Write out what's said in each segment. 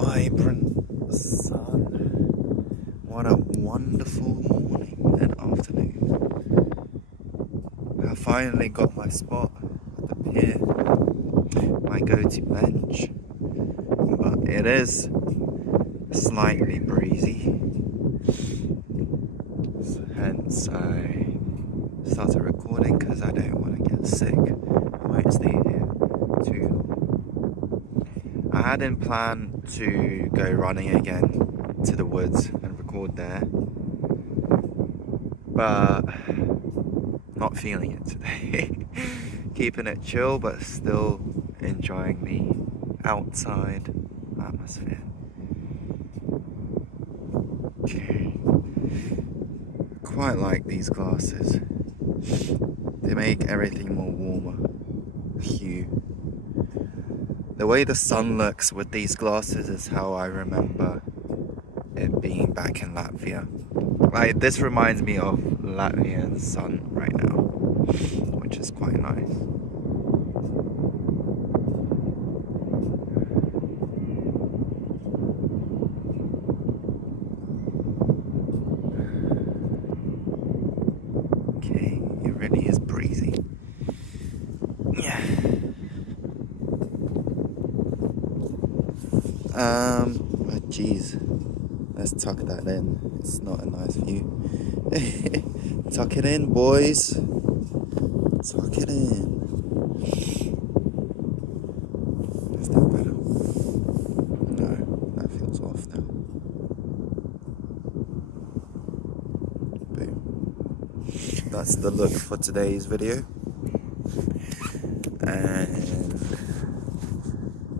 vibrant sun. What a wonderful morning and afternoon. I finally got my spot at the pier, my go-to bench, but it is slightly breezy, hence I started recording because I don't want to get sick. I won't stay here too long. I hadn't planned to go running again to the woods and record there, but not feeling it today. Keeping it chill but still enjoying the outside atmosphere. Quite like these glasses. They make everything more warmer hue. The way the sun looks with these glasses is how I remember it being back in Latvia. Like, this reminds me of Latvian sun right now, which is quite nice. Okay, it really is breezy. Yeah. Geez. Let's tuck that in. It's not a nice view. Tuck it in, boys. Tuck it in. Is that better? No, that feels off now. Boom. That's the look for today's video. And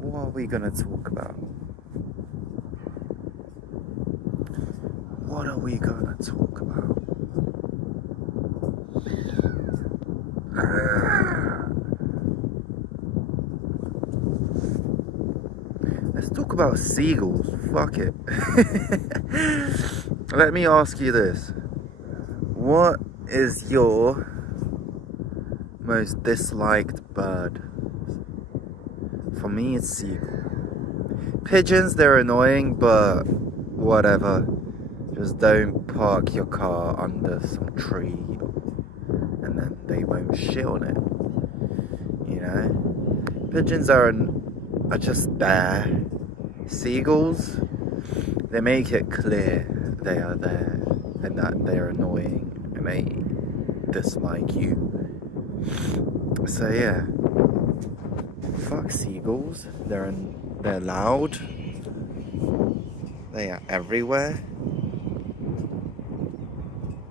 what are we gonna talk about? What are we gonna talk about? Let's talk about seagulls. Fuck it. Let me ask you this. What is your most disliked bird? For me, it's seagull. Pigeons, they're annoying, but whatever. Just don't park your car under some tree and then they won't shit on it. You know? Pigeons are just there. Seagulls, they make it clear they are there and that they're annoying and they dislike you. So yeah. Fuck seagulls. They're loud. They are everywhere.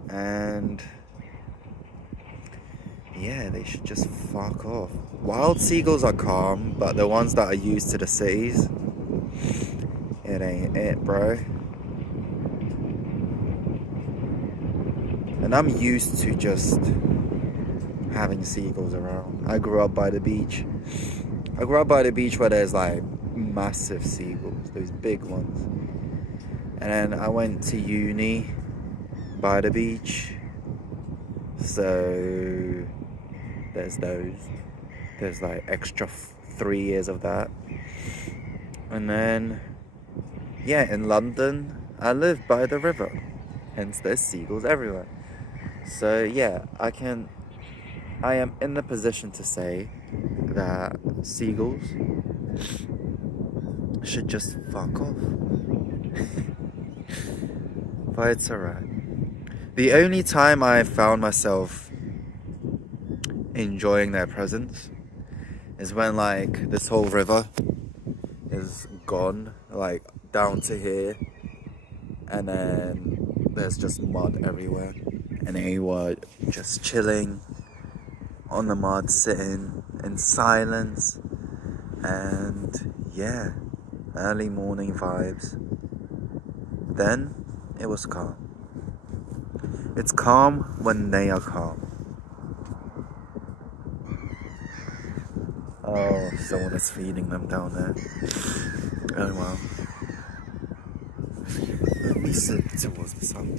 And yeah, they should just fuck off. Wild seagulls are calm, but the ones that are used to the cities, it ain't it, bro. And I'm used to just having seagulls around. I grew up by the beach. I grew up by the beach where there's like massive seagulls, those big ones. And then I went to uni by the beach, so there's like extra 3 years of that. And then yeah, in London I live by the river, hence there's seagulls everywhere. So yeah, I am in the position to say that seagulls should just fuck off. But it's alright. The only time I found myself enjoying their presence is when like this whole river is gone, like down to here, and then there's just mud everywhere, and they were just chilling on the mud, sitting in silence, and yeah, early morning vibes. Then it was calm. It's calm when they are calm. Oh, someone is feeding them down there. Oh well. Let me sit towards the sun.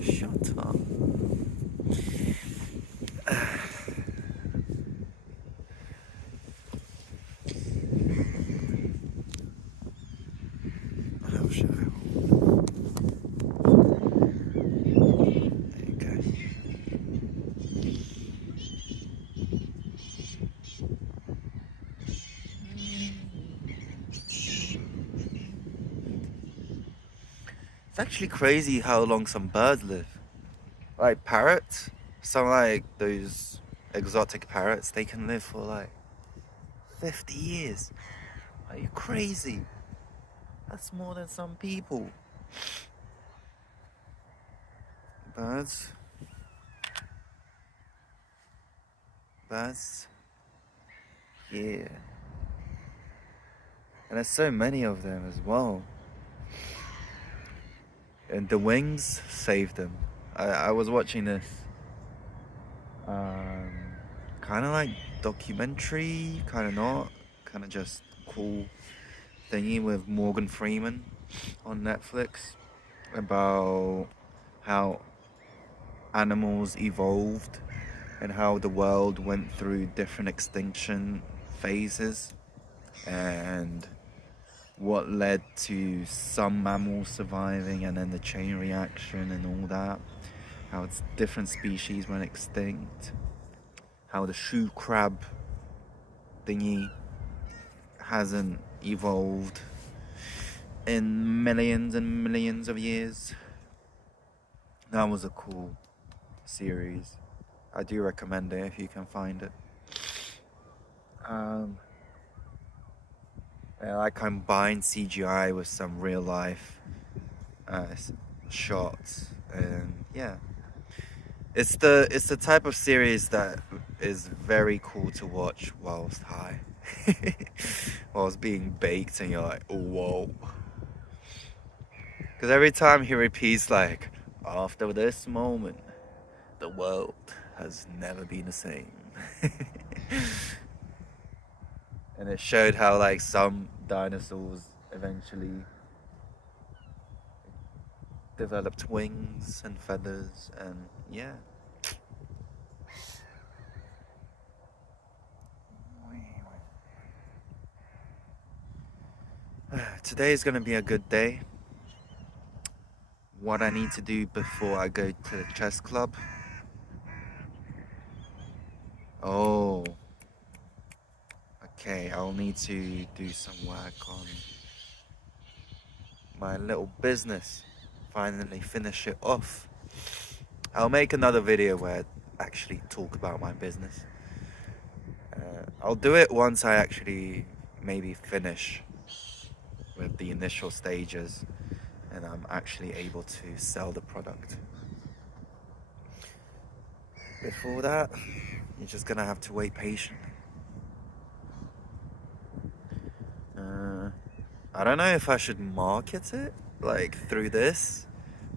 Shut up. actually crazy how long some birds live. Like parrots, some like those exotic parrots, they can live for like 50 years. Are you crazy? That's more than some people. Birds. Birds. Yeah. And there's so many of them as well. And the wings saved them. I was watching this kind of like documentary, kind of not, kind of just cool thingy with Morgan Freeman on Netflix about how animals evolved and how the world went through different extinction phases and what led to some mammals surviving and then the chain reaction and all that, how it's different species went extinct, how the shoe crab thingy hasn't evolved in millions and millions of years. That was a cool series. I do recommend it if you can find it. Yeah, I combine CGI with some real life shots, and yeah, it's the type of series that is very cool to watch whilst high, whilst being baked, and you're like, oh, whoa. Because every time he repeats like, after this moment, the world has never been the same. And it showed how like some dinosaurs eventually developed wings and feathers, and yeah. Today is gonna be a good day. What I need to do before I go to the chess club. Oh, okay, I'll need to do some work on my little business. Finally finish it off. I'll make another video where I actually talk about my business. I'll do it once I actually maybe finish with the initial stages and I'm actually able to sell the product. Before that, you're just gonna have to wait patiently. I don't know if I should market it like through this.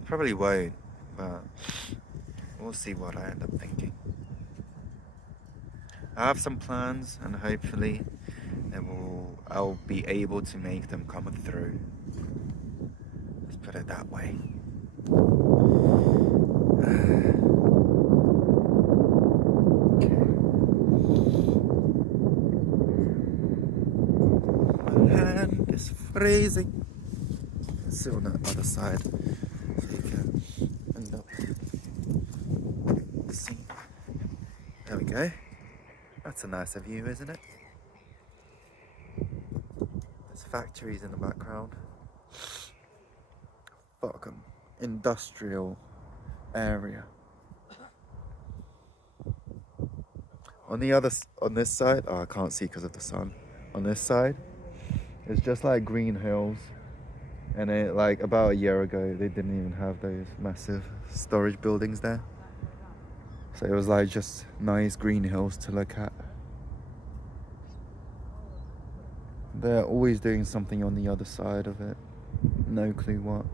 Probably won't, but we'll see what I end up thinking. I have some plans, and hopefully I'll be able to make them come through. Let's put it that way. My hand is freezing. Let's sit on the other side so you can end up seeing. There we go. That's a nicer view, isn't it? There's factories in the background. Fuck 'em. Industrial area. On this side, oh, I can't see because of the sun. On this side, it's just like green hills, and it like about a year ago they didn't even have those massive storage buildings there. So it was like just nice green hills to look at. They're always doing something on the other side of it. No clue what.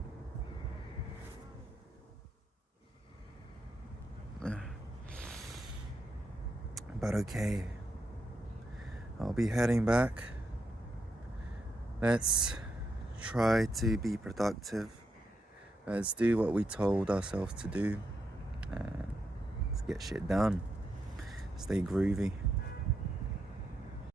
But okay, I'll be heading back. Let's try to be productive. Let's do what we told ourselves to do. Let's get shit done. Stay groovy.